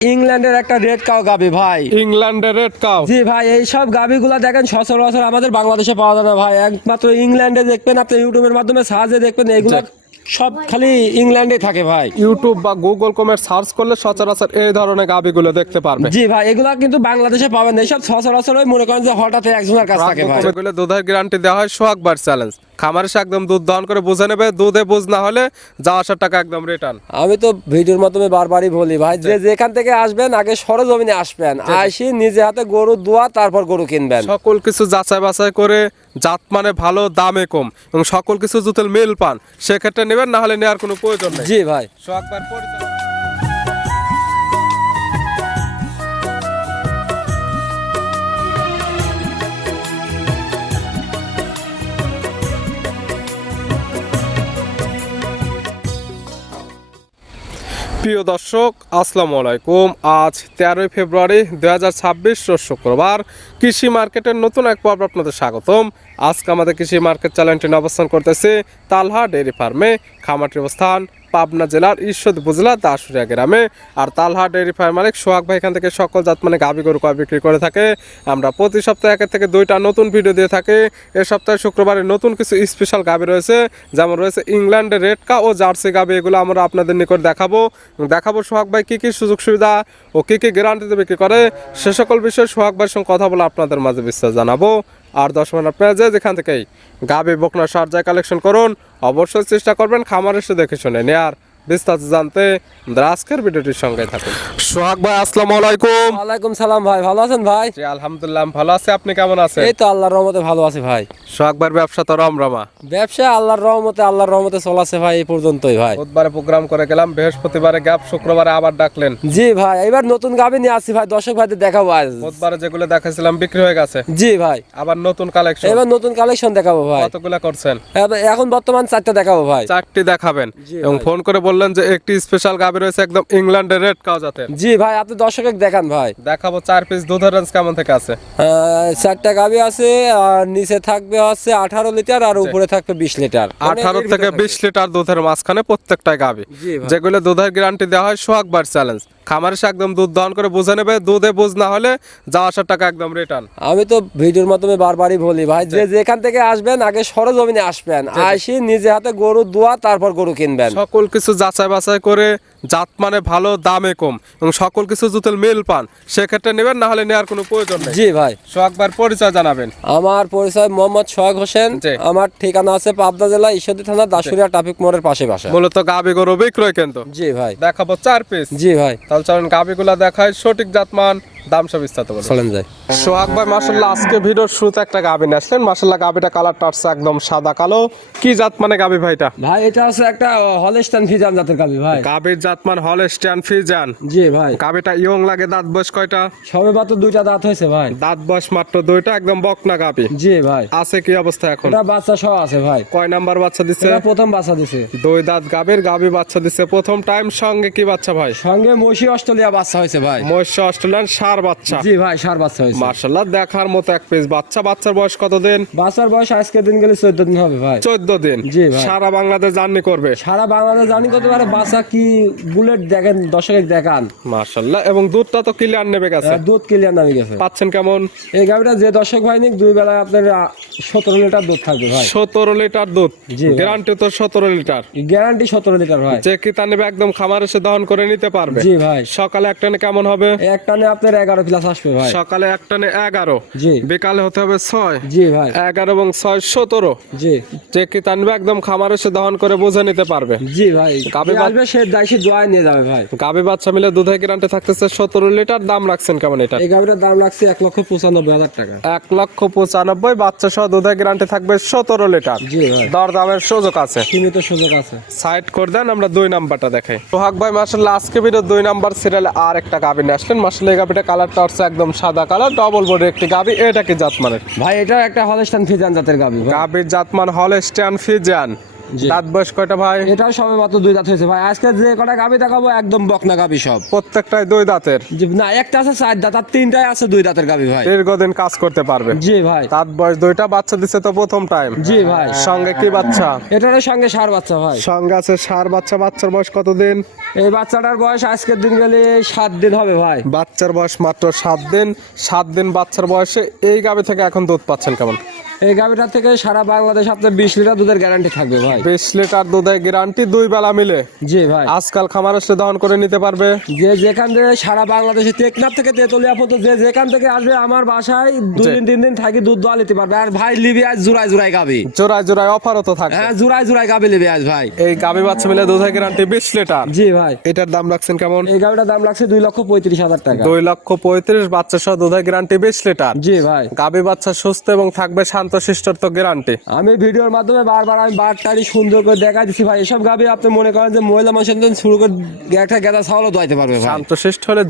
ইংল্যান্ডের একটা red cow গাবি ভাই। ইংল্যান্ডের রেড কাউ। জি ভাই, এই সব গাবিগুলা দেখেন সচরাচর আমাদের বাংলাদেশে পাওয়া যায় না ভাই। একমাত্র ইংল্যান্ডে দেখবেন, আপনি ইউটিউবের মাধ্যমে সার্চে দেখবেন, এগুলা সব খালি ইংল্যান্ডে থাকে ভাই। ইউটিউব বা গুগল কমের সার্চ করলে সচরাচর এই ধরনের গাবিগুলো দেখতে পারবে। জি ভাই, এগুলা কিন্তু বাংলাদেশে পাবেন না। এইসব সচরাচর ওই মনে করেন যে হঠাৎ একজনের কাছে থাকে ভাই। এগুলো দুধের গ্যারান্টি দেওয়া হয় সোহাগবার চ্যালেঞ্জ। খামারে এসে একদম দুধ দহন করে বুঝে নেবে, দুধে বুঝ না হলে যা আসার টাকা একদম রিটার্ন। আমি তো ভিডিওর মাধ্যমে বারবারই বলি ভাই, যে যেখান থেকে আসবেন আগে সরজমিনে আসবেন, আসি নিজে হাতে গরু দোয়া তারপর গরু কিনবেন। সকল কিছু যাচাই বাছাই করে জাত মানে ভালো, দামে কম এবং সকল কিছু জুতেল মিল পান, সেক্ষেত্রে নেবেন, না হলে নেওয়ার কোনো প্রয়োজন নেই। জি ভাই। সোহাগবার পরিচয়। প্রিয় দর্শক, আসসালামু আলাইকুম। আজ 13 ফেব্রুয়ারি 2026 রোজ শুক্রবার। কৃষি মার্কেটের নতুন এক পর্ব আপনাদের স্বাগতম। আজকে আমাদের কৃষি মার্কেট চ্যানেলটি অবস্থান করতেছে তালহা ডেয়ারি ফার্মে। খামারটির অবস্থান পাবনা জেলার ঈশ্বর উপজেলা দাসুরিয়া গ্রামে। আর তালহা ডেয়ারি ফার্ম মালিক সোহাগ ভাই এখান থেকে সকল জাত মানে গাভী গরু কয় বিক্রি করে থাকে। আমরা প্রতি সপ্তাহে 1 থেকে 2টা নতুন ভিডিও দিয়ে থাকি। এ সপ্তাহে শুক্রবারে নতুন কিছু স্পেশাল গাভী রয়েছে, যেমন রয়েছে ইংল্যান্ডের রেড কা ও জার্সি গাভী। এগুলো আমরা আপনাদের নিকট দেখাবো সোহাগ ভাই কী কী সুযোগ সুবিধা ও কী কী গ্যারান্টিতে বিক্রি করে, সে সকল বিষয়ে সোহাগ ভাইয়ের সঙ্গে কথা বলে আপনাদের মাঝে বিস্তার জানাবো। আর দর্শক আপনারা যেখান থেকেই গাভী বকনা সার যায় কালেকশন করুন, অবশ্যই চেষ্টা করবেন খামার এসে দেখে শুনে নেয়ার। বিস্তারিত জানতে আজকের ভিডিওটির সঙ্গে থাকুন। সোহাগ ভাই আসসালামু আলাইকুম। ওয়ালাইকুম সালাম ভাই, ভালো আছেন ভাই? জি আলহামদুলিল্লাহ ভালো আছি, আপনি কেমন আছেন? এই তো আল্লাহর রহমতে ভালো আছি ভাই। সোহাগ ভাইয়ের ব্যবসা তো রমরমা। ব্যবসা আল্লাহর রহমতে চলাছে ভাই, এই পর্যন্তই ভাই। বুধবারে প্রোগ্রাম করে গেলাম, বৃহস্পতিবারে গ্যাপ, শুক্রবারে আবার ডাকলেন। জি ভাই, এবার নতুন গাভী নিয়ে আসছি ভাই, দর্শক ভাইদের দেখাবো আজ। বুধবারে যেগুলো দেখাছিলাম বিক্রি হয়ে গেছে। জি ভাই, আবার নতুন কালেকশন। এবার নতুন কালেকশন দেখাবো ভাই। কতগুলো করছেন? এখন বর্তমান 4টা দেখাবো ভাই। 4টি দেখাবেন জি এবং ভাই। ফোন করে বললেন যে একটি স্পেশাল গাভী রয়েছে একদম ইংল্যান্ডের রেড কাউ জাতের। জি ভাই, আপনি দর্শকের দেখান ভাই। দেখাবো 4 পিস। দুধের রেঞ্জ কেমন থেকে আছে? 4টা গাভী আছে, আর নিচে থাকবে হচ্ছে 18 লিটার আর উপরে থাকবে 20 লিটার। 18 থেকে 20 লিটার দুধের মাঝখানে প্রত্যেকটাই গাভী, জি ভাই। যেগুলো দুধের গ্যারান্টি দেওয়া হয় সোহাগবার চ্যালেঞ্জ। খামারে এসে একদম দুধ দহন করে বুঝে নেবে, দুধে বুঝ না হলে যা আসার টাকা একদম রিটার্ন। আমি তো ভিডিওর মাধ্যমে বারবারই বলি ভাই, যে যেখান থেকে আসবেন আগে সরজমিনে আসবেন, আসি নিজে হাতে গরু দোয়া তারপর গরু কিনবেন। সকল কিছু যাচাই বাছাই করে জাত মানে ভালো, দামে কম এবং সকল কিছু জুতেল মিল পান, সেক্ষেত্রে নেবেন, না হলে নেওয়ার কোনো প্রয়োজন নেই। জি ভাই। সোহাগবার পরিচয় জানাবেন। আমার পরিচয় মোহাম্মদ সোহাগ হোসেন। জি। আমার ঠিকানা আছে পাবনা জেলা ঈশ্বরদী থানা দাসুরিয়া ট্রাফিক মোড়ের পাশে বাসা। মূলত গাভী গরু বিক্রয় কেন্দ্র। জি ভাই। দেখাবো 4 পিস। জি ভাই, তাহলে চলেন গাভীগুলা দেখায়, সঠিক জাতমান দাম সব বিস্তারিত বলুন। চলেন যাই। সোহাগ ভাই মাশাআল্লাহ আজকে ভিডিওর শুরুতে একটা গাভী নিয়ে আসলেন। মাশাআল্লাহ গাভীটা কালারটা আসছে একদম সাদা কালো। কি জাত মানে গাভী ভাইটা? ভাই এটা আছে একটা হলস্টাইন ফ্রিজিয়ান জাতের গাভী ভাই। গাভীর জাতমান হলস্টাইন ফ্রিজিয়ান। জি ভাই। গাভীটা ইয়ং লাগে, দাঁত বয়স কয়টা? সবে মাত্র 2টা দাঁত হয়েছে ভাই। দাঁত বয়স মাত্র 2টা, একদম বকনা গাভী। জি ভাই। আছে কি অবস্থা এখন? এটা বাচ্চা সহ আছে ভাই। কয় নাম্বার বাচ্চা দিচ্ছে? এটা প্রথম বাচ্চা দিছে। 2 দাঁত গাভীর, গাভী বাচ্চা দিচ্ছে প্রথম টাইম। সঙ্গে কি বাচ্চা ভাই? সঙ্গে মহিষী অস্ট্রেলিয়া বাচ্চা হয়েছে ভাই। মহিষ অস্ট্রেলিয়ান ষাঁড় বাচ্চা। জি ভাই, সার বাচ্চা হয়েছে। মাশাআল্লাহ দেখার মতো এক পিস বাচ্চা। বাচ্চার বয়স কত দিন? বাচ্চার বয়স আজকে দিন গেলে 14 দিন হবে ভাই। 14 দিন। জি ভাই। সারা বাংলাদেশ জার্নি করবে। সারা বাংলাদেশ জানি করতে পারে। বাচ্চা কি বুলেট দেখেন, দর্শকের দেখান। মাশাআল্লাহ, এবং দুধটা তো ক্লিয়ার নেবে গেছে। দুধ ক্লিয়ার নামে গেছে। পাচ্ছেন কেমন? এই গাভিটা যে দর্শক ভাই নিক, 2 বেলায় আপনার 17 লিটার দুধ থাকবে ভাই। 17 লিটার দুধ। জি ভাই। গ্যারান্টি তো 17 লিটার। গ্যারান্টি 17 লিটার ভাই। যে কি তা নেবে একদম খামার এসে দহন করে নিতে পারবে। জি ভাই। সকালে এক টানে কেমন হবে? এক টানে আপনার 11 প্লাস আসবে ভাই। সকালে এক টানে 11। জি। বিকালে হতে হবে 6। জি ভাই। 11 এবং 6 17। জি। যে কি তা নেবে একদম খামার এসে দহন করে বুঝে নিতে পারবে। জি ভাই। গাভী যে আসবে সে দাইসে দোয়ায় নিয়ে যাবে ভাই। গাভী বাচ্চা মিলে দুধের গ্যারান্টি থাকতেছে 17 লিটার। দাম রাখছেন কেমন এটা? এই গাভিটার দাম লাগছে 1,95,000 টাকা। 1,95,000। বাচ্চা সহ দুধের গ্যারান্টি থাকবে 17 লিটার। জি ভাই। দর দামের সুযোগ আছে। সীমিত সুযোগ আছে। সাইড করে দেন, আমরা 2 নাম্বারটা দেখাই। সোহাগ ভাই মাশাআল্লাহ আজকে ভিডিও 2 নাম্বার সিরিয়ালে আর একটা গাভী নিয়ে আসলেন। মাশাআল্লাহ এই গাভীটা কালারটা হচ্ছে একদম সাদা কালার, ডবল বডি একটি গাভী। এটা কি জাত মানের? ভাই এটা একটা হলস্টাইন ফ্রিজিয়ান জাতের গাভী ভাই। গাভীর জাতমান হলস্টাইন ফ্রিজিয়ান। জি। দাঁত বয়স কয়টা ভাই? এটাও সবে মাত্র 2 দাঁত হয়েছে ভাই। আজকে যে কটা গাবি দেখাবো একদম বকনা গাবি সব। প্রত্যেকটাই 2 দাঁতের। না, একটা আছে 4 দাঁত আর 3টাই আছে 2 দাঁতের গাবি ভাই। দীর্ঘদিন কাজ করতে পারবে। জি ভাই। দাঁত বয়স 2টা, বাচ্চা দিছে তো প্রথম টাইম। জি ভাই। সঙ্গে কি বাচ্চা? এটার সঙ্গে ষাঁড় বাচ্চা ভাই। সঙ্গে আছে ষাঁড় বাচ্চা। বাচ্চার বয়স কতদিন? এই বাচ্চাটার বয়স আজকের দিন গেলে 7 দিন হবে ভাই। বাচ্চার বয়স মাত্র 7 দিন। 7 দিন বাচ্চার বয়সে এই গাভী থেকে এখন দুধ পাচ্ছেন কেমন? এই গাভিটার থেকে সারা বাংলাদেশ আপনার 20 লিটার দুধের গ্যারান্টি থাকবে ভাই। 20 লিটার দুধের গ্যারান্টি 2 বেলা মিলে। জি ভাই। আজকাল খামার আসলে দহন করে নিতে পারবে। যে যেখান থেকে সারা বাংলাদেশে টেকনাফ থেকে তেতুলিয়া পর্যন্ত যে যেখান থেকে আসবে আমার বাসায় 2 দিন 3 দিন থাকি দুধ দোয়া নিতে পারবে। আর ভাই লিবি আজ জোড়ায় জোড়ায় গাবি। জোড়ায় জোড়ায় অফারও তো থাকে। হ্যাঁ, জোড়ায় জোড়ায় গাবি লিবি আজ ভাই। এই গাভী বাচ্চা মিলে দুধের গ্যারান্টি 20 লিটার। জি ভাই। এটার দাম রাখছেন কেমন? এই গাভিটার দাম লাগছে 2,35,000 টাকা। 2,35,000 বাচ্চা সহ দুধের গ্যারান্টি 20 লিটার। জি ভাই। গাভী বাচ্চা সুস্থ এবং থাকবে শান্তশিষ্টর তো গ্যারান্টি। আমি ভিডিওর মাধ্যমে বারবার আমি বারটারি সুন্দর করে দেখা দিচ্ছি ভাই। এসব গাভি আপনি মনে করেন যে মহিলা মানুষের জন্য শুরু করে একটা গেদা ছাগলও দোয়াইতে পারবে ভাই। শান্তশিষ্ট হলে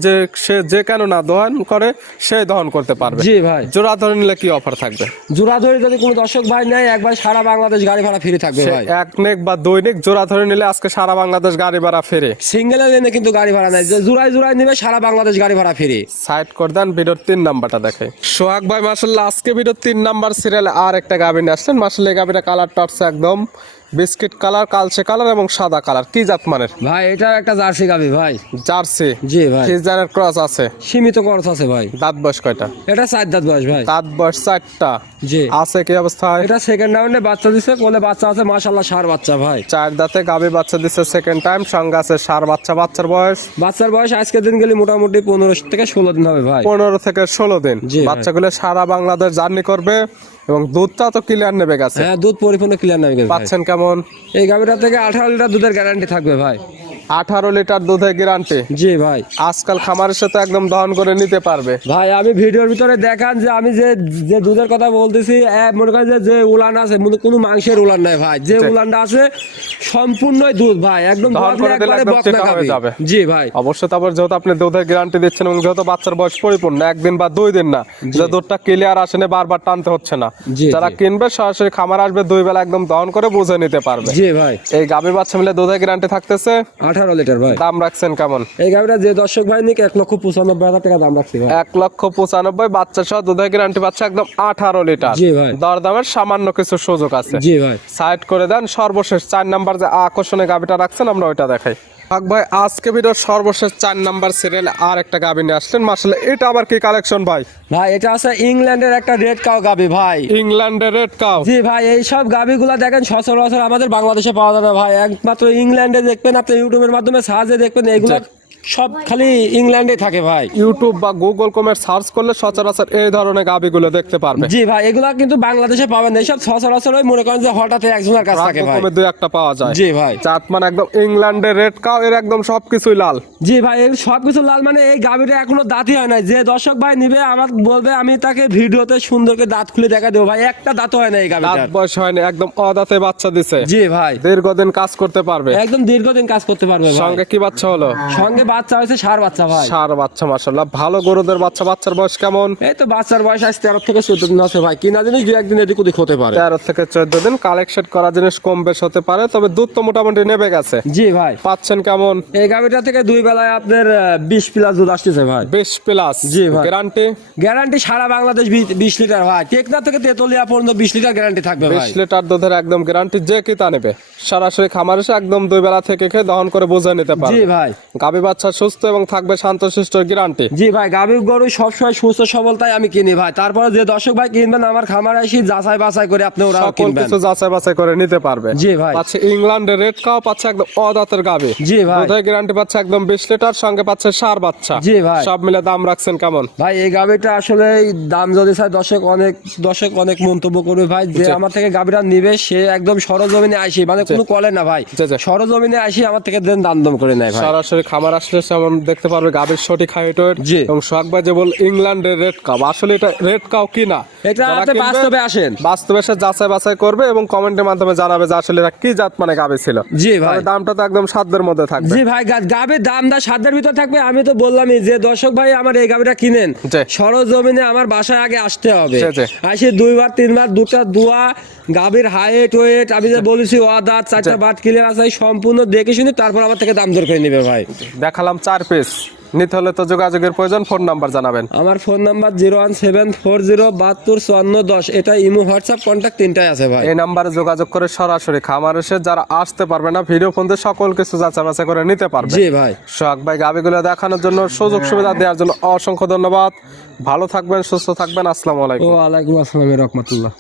সে যে কেন না দহন করে সে দহন করতে পারবে। জি ভাই। জোড়া ধরে নিলে কি অফার থাকবে? জোড়া ধরে যদি কোনো দর্শক ভাই নেয় একবার সারা বাংলাদেশ গাড়ি ভাড়া ফ্রি থাকবে সে ভাই। এক নেক বা দৈনিক জোড়া ধরে নিলে আজকে সারা বাংলাদেশ গাড়ি ভাড়া ফেরে। সিঙ্গেল লেনে কিন্তু গাড়ি ভাড়া নাই, যে জোড়ায় জোড়ায় নিবে সারা বাংলাদেশ গাড়ি ভাড়া ফ্রি। সাইড করে দেন, ভিডিওর 3 নাম্বারটা দেখে। সোহাগ ভাই মাশাআল্লাহ আজকে ভিডিওর 3 নাম্বার সিরিয়ালে আর একটা গাভী নিয়ে আসলেন। মাশাআল্লাহ এই গাভীটা কালারটা হচ্ছে একদম বিস্কিট কালার, কালচে কালার এবং সাদা কালার। কি জাত মানের? ভাই এটা একটা জার্সি গাভি ভাই। জার্সি। জি ভাই। ফিজিয়ানের ক্রস আছে। সীমিত খরচ আছে ভাই। দাঁত বয়স কয়টা? এটা 4 দাঁত বয়স ভাই। দাঁত বয়স 4টা। জি। আছে কি অবস্থায়? এটা সেকেন্ড রাউন্ডে বাচ্চা দিছে, কোলে বাচ্চা আছে মাশাআল্লাহ ষাঁড় বাচ্চা ভাই। 4 দাঁতে গাভী বাচ্চা দিচ্ছে সেকেন্ড টাইম। সঙ্গে আছে ষাঁড় বাচ্চা। বাচ্চার বয়স? বাচ্চার বয়স আজকের দিন গেলে মোটামুটি 15 থেকে 16 দিন হবে ভাই। 15 থেকে 16 দিন। জি ভাই। বাচ্চাগুলো সারা বাংলাদেশ জার্নি করবে এবং দুধটা তো ক্লিয়ার নেবে গেছে। হ্যাঁ, দুধ পরিপূর্ণ ক্লিয়ার নেবে ভাই। পাচ্ছেন কেমন? এই গাভিটা থেকে 18 লিটার দুধের গ্যারান্টি থাকবে ভাই। 18 লিটার দুধের গ্যারান্টি। জি ভাই। আজকাল খামারের সাথে একদম দহন করে নিতে পারবে। ভাই আমি ভিডিওর ভিতরে দেখান যে আমি যে যে দুধের কথা বলতেছি, মনে করেন যে উলান আছে, কোনো মাংসের উলান নাই ভাই। যে উলানটা আছে সম্পূর্ণই দুধ ভাই, একদম দহন করে দিলে একবারে একদম বকনা চিটা হয়ে গাভী। যাবে। জি ভাই। অবশ্যই তারপর যেহেতু আপনি দুধের গ্যারান্টি দিচ্ছেন এবং যেহেতু বাচ্চার বয়স পরিপূর্ণ, একদিন বা 2 দিন না, যে দুধটা ক্লিয়ার আসেনি বারবার টানতে হচ্ছে না। জি, যারা জি। কিনবে সরাসরি খামার আসবে, 2 বেলা একদম দহন করে বুঝে নিতে পারবে। জি ভাই। এই গাভী বাচ্চা মিলে দুধের গ্যারান্টি থাকতেছে 18 লিটার ভাই। দাম রাখছেন কেমন? এই গাভিটা যে দর্শক ভাই নিক 1,95,000 টাকা দাম রাখছি ভাই। 1,95,000 বাচ্চা সহ দুধের গ্যারান্টি পাচ্ছে একদম 18 লিটার। জি ভাই। দরদামের সামান্য কিছু সুযোগ আছে। জি ভাই। সাইড করে দেন। সর্বশেষ 4 নাম্বার যে আকর্ষণীয় গাভিটা রাখছেন আমরা ওইটা দেখাই। হক ভাই আজকে ভিডিওর সর্বশেষ 4 নাম্বার সিরিয়ালে আর একটা গাভি নিয়ে আসলেন। মাশাআল্লাহ এটা আবার কি কালেকশন ভাই? ভাই এটা আছে ইংল্যান্ডের একটা রেড কাউ গাভি ভাই। ইংল্যান্ডের রেড কাউ। জি ভাই, এই সব গাভিগুলা দেখেন সচরাচর আমাদের বাংলাদেশে পাওয়া যায় না ভাই। একমাত্র ইংল্যান্ডে দেখবেন, আপনি ইউটিউবের মাধ্যমে সার্চে দেখবেন, এগুলা সব খালি ইংল্যান্ডে থাকে ভাই। ইউটিউব বা গুগল কমে সার্চ করলে সচরাচর এই ধরনের গাভিগুলো দেখতে পারবে। জি ভাই, এগুলা কিন্তু বাংলাদেশে পাবেন না। এইসব সচরাচর ওই মনে করেন যে হঠাৎ একজনের কাছে থাকে ভাই। কমে 2-1টা পাওয়া যায়। জি ভাই। জাত মানে একদম ইংল্যান্ডের রেড কাউ, এর একদম সবকিছুই লাল। জি ভাই, এই সবকিছু লাল, মানে এই গাভিটা এখনো দাঁতই হয় নাই। যে দর্শক ভাই নিবে আমার বলবে, আমি তাকে ভিডিওতে সুন্দর করে দাঁত খুলে দেখা দেবো ভাই। একটা দাঁত হয় না এই দাঁত গাভিটা। বয়স হয়নি, একদম অদাঁতে বাচ্চা দিছে। জি ভাই। দীর্ঘদিন কাজ করতে পারবে। একদম দীর্ঘদিন কাজ করতে পারবে ভাই। সঙ্গে কি বাচ্চা হলো? সঙ্গে বাচ্চা হয়েছে ষাঁড় বাচ্চা ভাই। ষাঁড় বাচ্চা মাশাআল্লাহ ভালো গরুদের বাচ্চা। বাচ্চার বয়স কেমন? এই তো বাচ্চার বয়স আজ 13 থেকে 14 দিন আছে ভাই। কিনা জিনিস 2-1 দিন এদিক ওদিক হতে পারে। 13 থেকে 14 দিন। কালেকশন করা জিনিস কম বেশ হতে পারে, তবে দুধ তো মোটামুটি নেবে গেছে। জি ভাই। পাচ্ছেন কেমন? এই গাভিটা থেকে 2 বেলায় আপনার 20 প্লাস দুধ আসতেছে ভাই। 20 প্লাস। জি ভাই। গ্যারান্টি? গ্যারান্টি সারা বাংলাদেশ 20 লিটার ভাই। টেকনাফ থেকে তেতুলিয়া পর্যন্ত 20 লিটার গ্যারান্টি থাকবে ভাই। 20 লিটার দুধের একদম গ্যারান্টি। যে কি তা নেবে সরাসরি খামার এসে একদম 2 বেলা থেকে খেয়ে দহন করে বুঝে নিতে পারবে। জি ভাই। গাভী বাচ্চা সুস্থ এবং থাকবে শান্তশিষ্ট গ্যারান্টি। জি ভাই, গাভী গরু সবসময় সুস্থ সবল, তাই আমি কিনি ভাই। তারপরে যে দর্শক ভাই কিনবেন আমার খামারে এসে যাচাই বাছাই করে আপনি ওরাও সকল কিনবেন। কিছু যাচাই বাছাই করে নিতে পারবে। জি ভাই। পাচ্ছে ইংল্যান্ডের রেড কাউ, পাচ্ছে একদম অদাঁতের গাভী। জি ভাই। দুধের গ্যারান্টি পাচ্ছে একদম 20 লিটার। সঙ্গে পাচ্ছে ষাঁড় বাচ্চা। জি ভাই। সব মিলে দাম রাখছেন কেমন? ভাই এই গাভিটা আসলে দাম যদি চাই দর্শক অনেক মন্তব্য করবে ভাই। যে আমার থেকে গাভিটা নিবে সে একদম সরজমিনে আসি, মানে কোনো কলে না ভাই, জি, জি। সরজমিনে আসি আমার থেকে দাম দম করে নেয় ভাই। সরাসরি খামার আসলে আসলে যেমন দেখতে পারবে গাভীর সঠিক হাইট ওয়েট জি। এবং সোহাগ ভাই যে বল ইংল্যান্ডের রেড কাউ, আসলে এটা রেড কাউ কিনা এটা যারা আপনি কিনবে, বাস্তবে আসেন। বাস্তবে এসে যাচাই বাছাই করবে এবং কমেন্টের মাধ্যমে জানাবে যে আসলে এটা কি জাত মানে গাভী ছিল। জি ভাই। তবে দামটা তো একদম সাধ্যের মধ্যে থাকবে। জি ভাই, গাবের দাম দা সাধ্যের ভিতর থাকবে। আমি তো বললামই যে দর্শক ভাই আমার এই গাবিটা কিনেন, জি। সরজমিনে আমার বাসায় আগে আসতে হবে। জি, জি। আসে 2 বার 3 বার দুটা দোয়া গাবির হাইট ওয়েট আমি যে বলেছি ওয়াদাত 4টা বাট ক্লিয়ার আছে সম্পূর্ণ দেখে শুনে তারপর আমার থেকে দাম দর করে নেবে ভাই। দেখালাম 4 পিস, নিতে হলে তো যোগাযোগের প্রয়োজন। ফোন নাম্বার জানাবেন। আমার ফোন নাম্বার 01740725410। এটা ইমো হোয়াটসঅ্যাপ কন্ট্যাক্ট তিনটাই আছে ভাই। এই নাম্বারে যোগাযোগ করে সরাসরি খামার এসে যারা আসতে পারবে না ভিডিও ফোন দিয়ে সকল কিছু যাচাই বাছাই করে নিতে পারবে। জি ভাই। সোহাগ ভাই গাভীগুলো দেখানোর জন্য, সুযোগ সুবিধা দেওয়ার জন্য অসংখ্য ধন্যবাদ। ভালো থাকবেন, সুস্থ থাকবেন। আসসালামু আলাইকুম। ওয়ালাইকুম আসসালাম রহমতুল্লাহ।